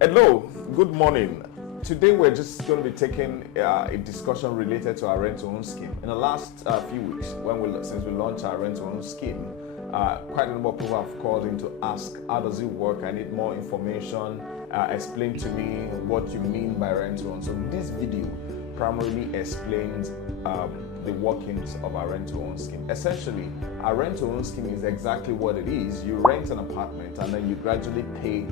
Hello, good morning. Today we're just going to be taking a discussion related to our rent-to-own scheme. In the last few weeks, since we launched our rent-to-own scheme, quite a number of people have called in to ask, how does it work? I need more information. Explain to me what you mean by rent-to-own. So this video primarily explains the workings of our rent-to-own scheme. Essentially, our rent-to-own scheme is exactly what it is. You rent an apartment and then you gradually pay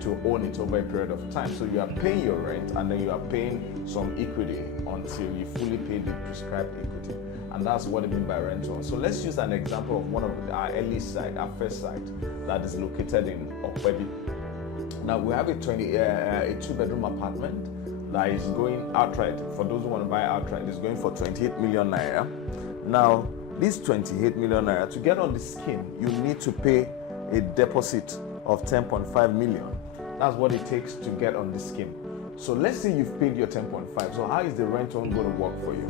to own it over a period of time. So you are paying your rent and then you are paying some equity until you fully pay the prescribed equity. And that's what I mean by rental. So let's use an example of one of our early site, our first site that is located in Okwebi. Now we have a 2-bedroom apartment that is going outright. For those who want to buy outright, it's going for 28 million naira. Now this 28 million naira, to get on the scheme, you need to pay a deposit of 10.5 million. That's what it takes to get on the scheme. So let's say you've paid your 10.5. So how is the rent-to-own going to work for you?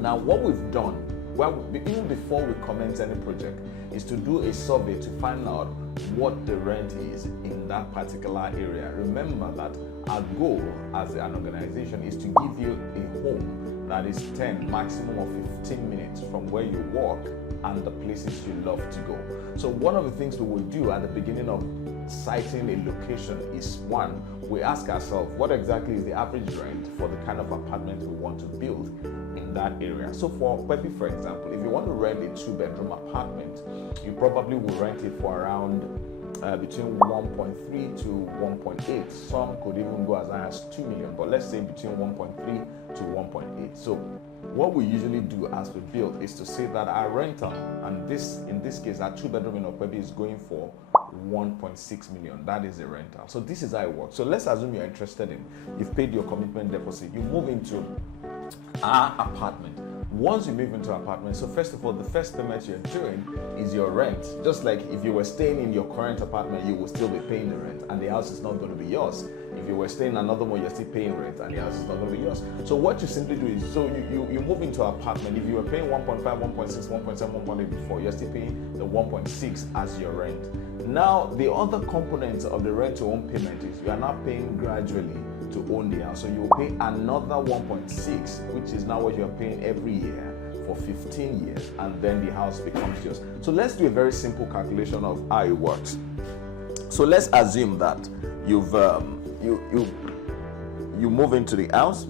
Now what we've done, even before we commence any project, is to do a survey to find out what the rent is in that particular area. Remember that our goal as an organization is to give you a home that is 10, maximum of 15 minutes from where you work and the places you love to go. So one of the things we will do at the beginning of citing a location is, one, we ask ourselves, what exactly is the average rent for the kind of apartment we want to build in that area? So for Pepe, for example, if you want to rent a 2-bedroom apartment, you probably will rent it for around between 1.3 to 1.8. Some could even go as high as 2 million, but let's say between 1.3 to 1.8. So what we usually do as we build is to say that our rental, and in this case, our 2-bedroom in Okwebi is going for 1.6 million. That is the rental. So this is how it works. So let's assume you're interested you've paid your commitment deposit, you move into our apartment. Once you move into an apartment, so first of all, the first payment you're doing is your rent. Just like if you were staying in your current apartment, you will still be paying the rent, and the house is not going to be yours. If you were staying in another one, you're still paying rent, and the house is not going to be yours. So what you simply do is, so you move into an apartment. If you were paying 1.5, 1.6, 1.7, 1.8 before, you're still paying the 1.6 as your rent. Now, the other component of the rent-to-own payment is you are now paying gradually to own the house. So you will pay another 1.6, which is now what you are paying every year for 15 years, and then the house becomes yours. So let's do a very simple calculation of how it works. So let's assume that you move into the house,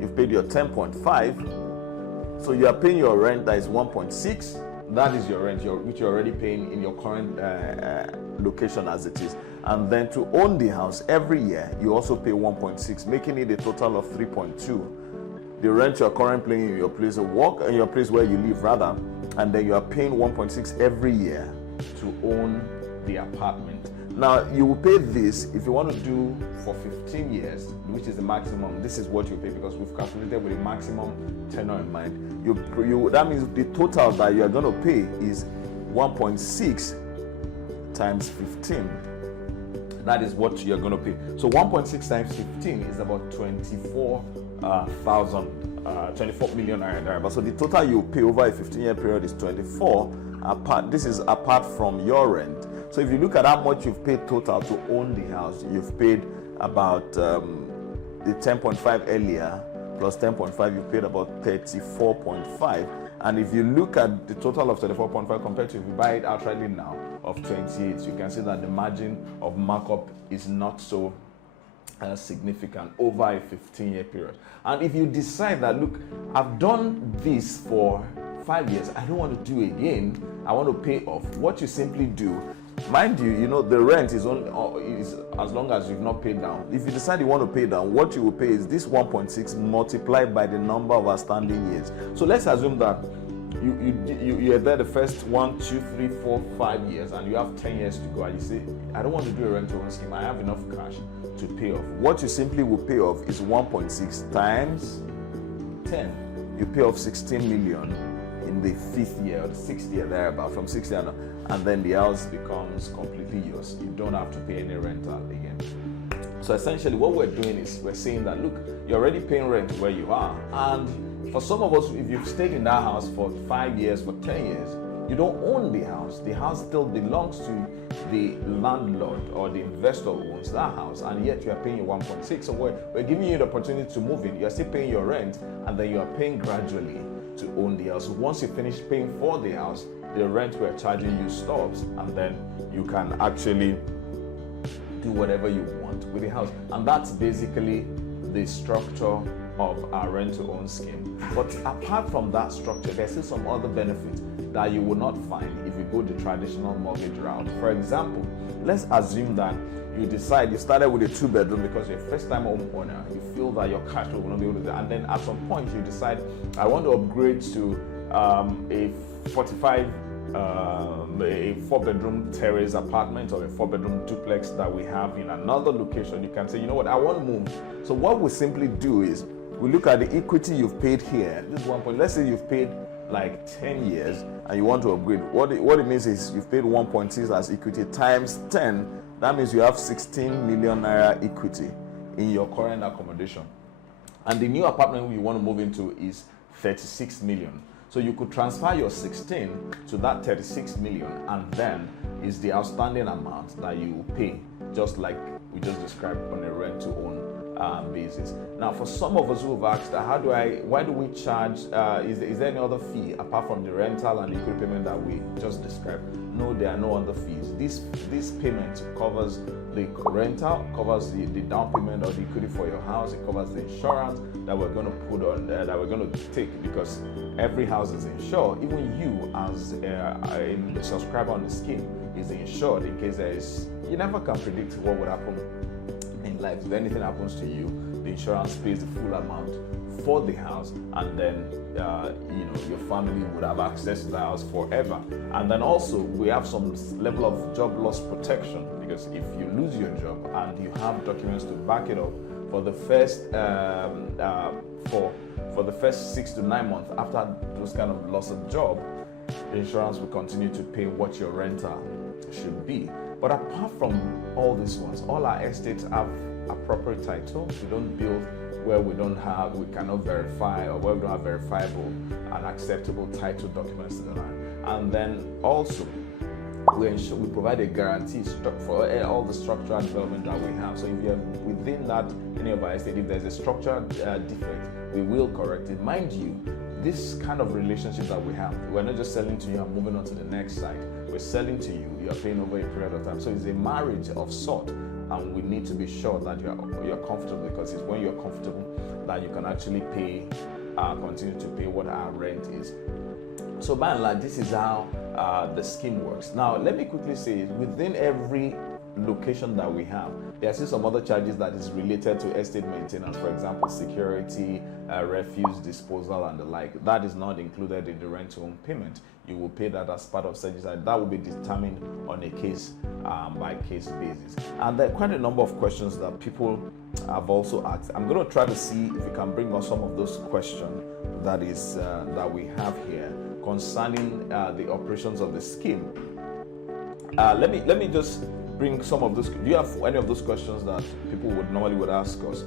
you've paid your 10.5, so you are paying your rent that is 1.6. That is your rent, which you're already paying in your current location as it is. And then to own the house every year, you also pay 1.6, making it a total of 3.2. The rent you're currently paying in your place of work, and your place where you live rather, and then you are paying 1.6 every year to own the apartment. Now you will pay this if you want to do for 15 years, which is the maximum. This is what you pay because we've calculated with a maximum tenure in mind. That means the total that you are going to pay is 1.6 times 15. That is what you're going to pay. So 1.6 times 15 is about 24 million naira. So the total you pay over a 15-year period is 24. This is apart from your rent. So if you look at how much you've paid total to own the house, you've paid about the 10.5 earlier plus 10.5, you paid about 34.5. And if you look at the total of 34.5 compared to if you buy it outrightly now of 28, you can see that the margin of markup is not so significant over a 15-year period. And if you decide that, look, I've done this for 5 years, I don't want to do it again, I want to pay off, what you simply do, mind you, the rent is as long as you've not paid down. If you decide you want to pay down, what you will pay is this 1.6 multiplied by the number of outstanding years. So let's assume that you're there the first 1, 2, 3, 4, 5 years, and you have 10 years to go, and you say, I don't want to do a rent-to-own scheme, I have enough cash to pay off. What you simply will pay off is 1.6 times 10. You pay off 16 million in the 5th year or the 6th year thereabout, from 6th year, and then the house becomes completely yours. You don't have to pay any rental again. So essentially what we're doing is we're saying that, look, you're already paying rent where you are, and for some of us, if you've stayed in that house for 5 years, for 10 years, You don't own the house. The house still belongs to the landlord or the investor who owns that house, and yet you are paying your 1.6. So we're giving you the opportunity to move in. You're still paying your rent, and then you are paying gradually to own the house. So once you finish paying for the house, the rent we're charging you stops, and then you can actually do whatever you want with the house. And that's basically the structure of our rent-to-own scheme. But apart from that structure, there's still some other benefits that you will not find if you go the traditional mortgage route. For example, let's assume that you started with a 2-bedroom because you're a first-time homeowner. You feel that your cash flow will not be able to do, and then at some point you decide, I want to upgrade to a 4-bedroom terrace apartment or a 4-bedroom duplex that we have in another location. You can say, you know what, I want to move. So what we simply do is we look at the equity you've paid here. This is 1 point. Let's say you've paid like 10 years and you want to upgrade. What it means is you've paid 1.6 as equity times 10. That means you have 16 million naira equity in your current accommodation. And the new apartment you want to move into is 36 million. So you could transfer your 16 to that 36 million, and then is the outstanding amount that you pay, just like we just described on a rent-to-own basis. Now, for some of us who have asked, why do we charge? Is there any other fee apart from the rental and the equity payment that we just described? No, there are no other fees. This payment covers the rental, covers the down payment or the equity for your house. It covers the insurance that we're going to put on, that we're going to take, because every house is insured. Even you, as a subscriber on the scheme, is insured in case you never can predict what would happen in life. If anything happens to you, the insurance pays the full amount for the house, and then your family would have access to the house forever. And then also we have some level of job loss protection, because if you lose your job and you have documents to back it up for the first for the first 6 to 9 months after those kind of loss of job, the insurance will continue to pay what your rental should be. But apart from all these ones, all our estates have appropriate title. We don't build where we cannot verify, or where we don't have verifiable and acceptable title documents to the land. And then also, we provide a guarantee for all the structural development that we have. So if you have within that, any of our estate, if there's a structural defect, we will correct it. Mind you, this kind of relationship that we have, we're not just selling to you and moving on to the next site. We're selling to you, you're paying over a period of time. So it's a marriage of sort, and we need to be sure that you're comfortable, because it's when you're comfortable that you can actually continue to pay what our rent is. So by and large, this is how the scheme works. Now, let me quickly say, within every location that we have, there are still some other charges that is related to estate maintenance. For example, security, refuse disposal, and the like. That is not included in the rent-to-own payment. You will pay that as part of service, and that will be determined on a case-by-case basis. And there are quite a number of questions that people have also asked. I'm going to try to see if we can bring on some of those questions that we have here concerning the operations of the scheme. Let me just bring some of those. Do you have any of those questions that people would ask us?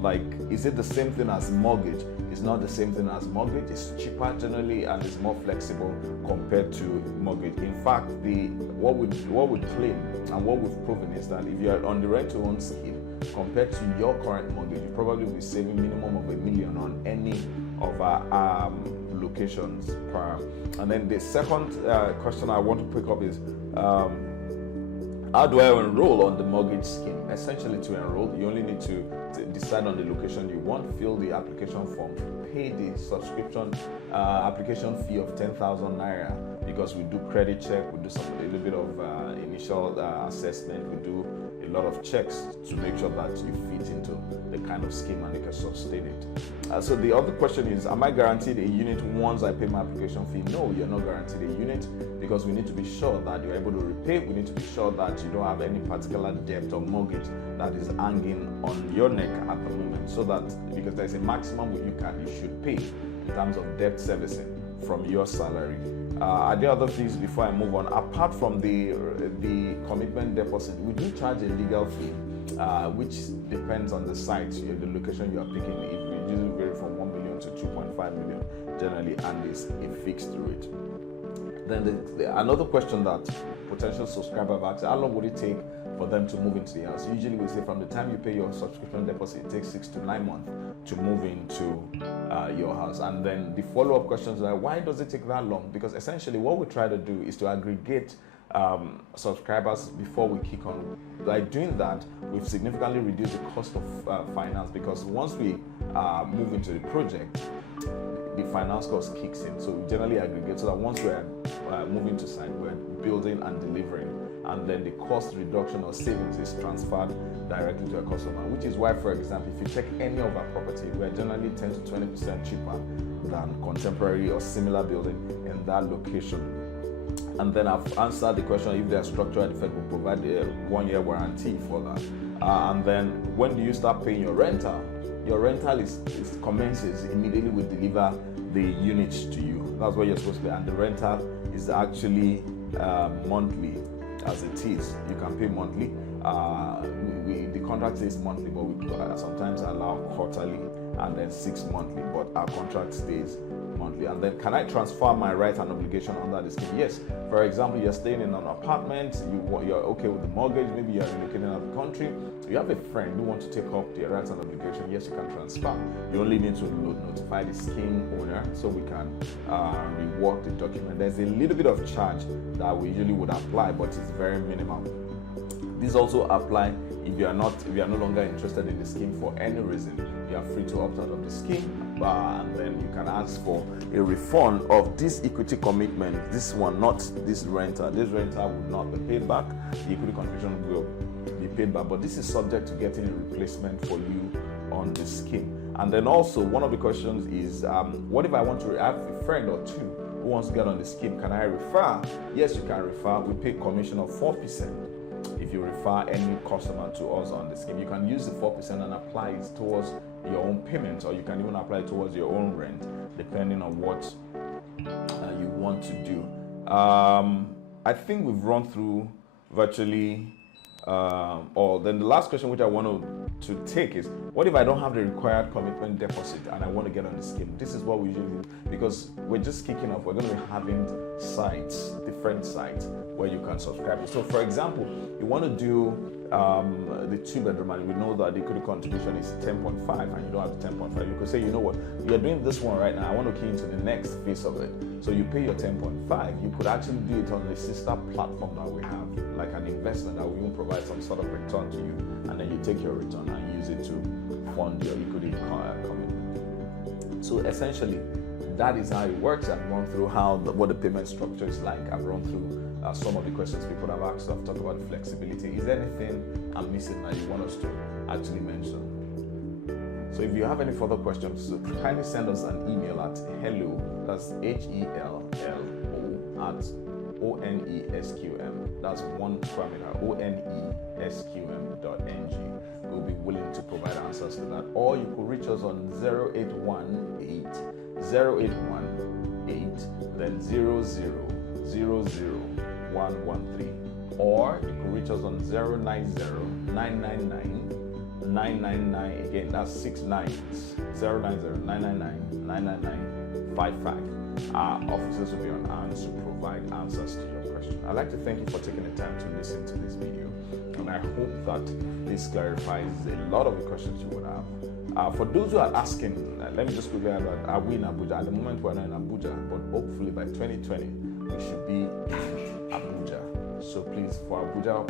Like, is it the same thing as mortgage? It's not the same thing as mortgage. It's cheaper generally, and it's more flexible compared to mortgage. In fact, what we claim and what we've proven is that if you are on the rent-to-own scheme compared to your current mortgage, you probably will be saving minimum of $1 million on any of our locations per. And then the second question I want to pick up is, how do I enroll on the mortgage scheme? Essentially, to enroll, you only need to decide on the location you want, fill the application form, pay the subscription application fee of 10,000 naira, because we do credit check, we do a little bit of initial assessment, we do a lot of checks to make sure that you fit into the kind of scheme and you can sustain it. So the other question is, am I guaranteed a unit once I pay my application fee? No, you're not guaranteed a unit, because we need to be sure that you're able to repay. We need to be sure that you don't have any particular debt or mortgage that is hanging on your neck at the moment, so that, because there's a maximum you should pay in terms of debt servicing from your salary. Are there other things before I move on? Apart from the commitment deposit, we do charge a legal fee, which depends on the site, the location you are picking. It usually vary from 1 million to 2.5 million generally, and is a fixed rate. Then another question that potential subscriber have asked: how long would it take for them to move into the house? Usually we say from the time you pay your subscription deposit, it takes 6 to 9 months to move into your house. And then the follow-up questions are, why does it take that long? Because essentially what we try to do is to aggregate subscribers before we kick on. By doing that, we've significantly reduced the cost of finance, because once we move into the project, the finance cost kicks in. So we generally aggregate so that once we're moving to site, we're building and delivering, and then the cost reduction or savings is transferred directly to a customer, which is why, for example, if you check any of our property, we're generally 10 to 20% cheaper than contemporary or similar building in that location. And then I've answered the question if there's structural defect, we'll provide a 1-year warranty for that. And then when do you start paying your rental? Your rental commences immediately we deliver the units to you. That's what you're supposed to pay. And the rental is actually monthly, as it is. You can pay monthly. The contract says monthly, but we sometimes allow quarterly and then 6 monthly, but our contract stays monthly. And then, can I transfer my right and obligation under the scheme? Yes. For example, you're staying in an apartment, you're okay with the mortgage, maybe you're relocating out of the country, you have a friend who wants to take up the rights and obligation. Yes, you can transfer. You only need to notify the scheme owner so we can rework the document. There's a little bit of charge that we usually would apply, but it's very minimal. These also apply if you are no longer interested in the scheme for any reason. You are free to opt out of the scheme, and then you can ask for a refund of this equity commitment. This one, not this renter. This renter would not be paid back. The equity contribution will be paid back, but this is subject to getting a replacement for you on the scheme. And then also, one of the questions is, what if I want to have a friend or two who wants to get on the scheme? Can I refer? Yes, you can refer. We pay commission of 4%. If you refer any customer to us on the scheme, you can use the 4% and apply it towards your own payments, or you can even apply it towards your own rent, depending on what you want to do. I think we've run through virtually all. Then the last question which I want to take is, what if I don't have the required commitment deposit and I want to get on the scheme? This is what we usually do, because we're just kicking off. We're going to be having sites, different sites where you can subscribe. So for example, you want to do the 2-bedroom, and we know that the equity contribution is 10.5 and you don't have the 10.5. You could say, you know what, you're doing this one right now, I want to key into the next phase of it. So you pay your 10.5. You could actually do it on the sister platform that we have, like an investment that will even provide some sort of return to you, and then you take your return and use it to fund your equity commitment. So essentially, that is how it works. I've run through what the payment structure is like. I've run through some of the questions people have asked. I've talked about flexibility. Is there anything I'm missing that you want us to actually mention? So if you have any further questions, kindly send us an email at hello, that's HELLO at ONESQM. That's one parameter, ONESQM.ng. We'll be willing to provide answers to that. Or you could reach us on 0818 then 0000113. Or you could reach us on 090 999 999. Again, that's 6 nines. 090 999 99955. Our officers will be on hand to provide answers to your question. I'd like to thank you for taking the time to listen to this video, and I hope that this clarifies a lot of the questions you would have. For those who are asking, let me just quickly add that, are we in Abuja? At the moment, we're not in Abuja, but hopefully by 2020, we should be in Abuja. So please, for Abuja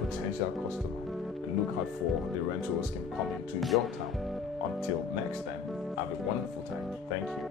potential customer, look out for the Rto Scheme coming to your town. Until next time, have a wonderful time. Thank you.